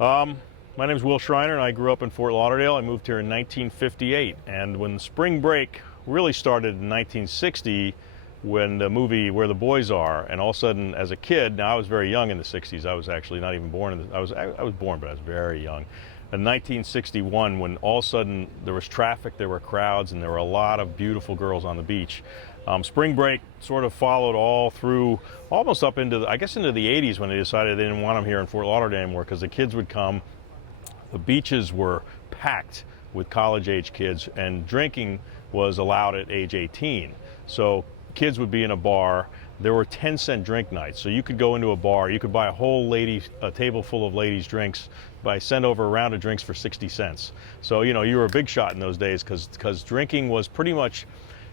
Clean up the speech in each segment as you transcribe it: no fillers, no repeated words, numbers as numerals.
Um, my name is Will Schreiner, and I grew up in Fort Lauderdale. I moved here in 1958, and when the spring break really started in 1960, when the movie Where the Boys Are, and all of a sudden, as a kid, now I was very young in the 60s. I was actually not even born in the, I was born, but I was very young. In 1961, when all of a sudden there was traffic, there were crowds, and there were a lot of beautiful girls on the beach. Spring break sort of followed all through, almost up into, I guess, into the 80s, when they decided they didn't want them here in Fort Lauderdale anymore, because the kids would come. The beaches were packed with college-age kids, and drinking was allowed at age 18. So kids would be in a bar. There were 10-cent drink nights, so you could go into a bar, you could buy a table full of ladies' drinks, send over a round of drinks for 60 cents. So, you know, you were a big shot in those days, because drinking was pretty much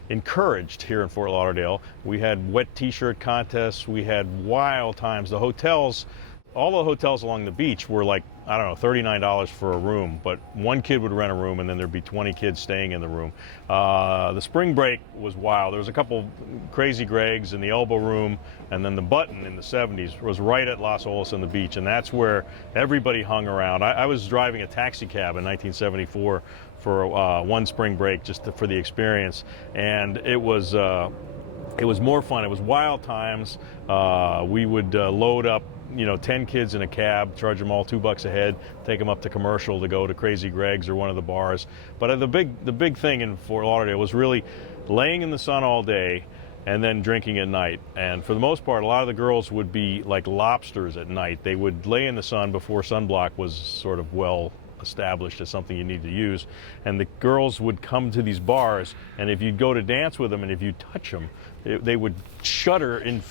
encouraged here in Fort Lauderdale. We had wet t-shirt contests, we had wild times. The hotels, all the hotels along the beach were like, I don't know, $39 for a room, but one kid would rent a room, and then there'd be 20 kids staying in the room. The spring break was wild. There was a couple Crazy Gregs in the Elbow Room, and then the Button in the 70s was right at Las Olas on the beach, and that's where everybody hung around. I was driving a taxi cab in 1974 for one spring break, just for the experience, and it was more fun. It was wild times. We would load up, 10 kids in a cab, charge them all $2 a head, take them up to Commercial to go to Crazy Greg's or one of the bars. But the big thing in Fort Lauderdale was really laying in the sun all day and then drinking at night. And for the most part, a lot of the girls would be like lobsters at night. They would lay in the sun before sunblock was sort of well established as something you need to use, and the girls would come to these bars, and if you'd go to dance with them and if you touch them, they would shudder in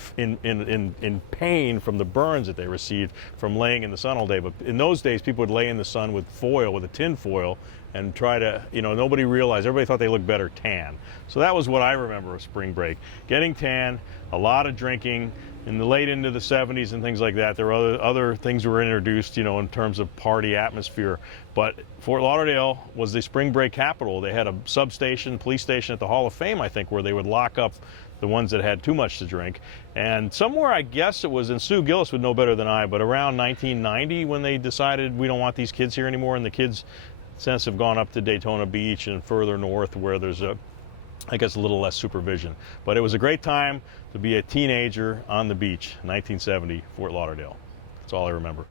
pain from the burns that they received from laying in the sun all day. But in those days, people would lay in the sun with a tin foil, and try to, nobody realized, everybody thought they looked better tan. So that was what I remember of spring break. Getting tan, a lot of drinking. In the late into the 70s and things like that, there were other things that were introduced, in terms of party atmosphere. But Fort Lauderdale was the spring break capital. They had a substation, police station at the Hall of Fame, I think, where they would lock up the ones that had too much to drink. And somewhere, I guess it was, and Sue Gillis would know better than I, but around 1990, when they decided we don't want these kids here anymore, and the kids since have gone up to Daytona Beach and further north, where there's I guess a little less supervision. But it was a great time to be a teenager on the beach, 1970, Fort Lauderdale. That's all I remember.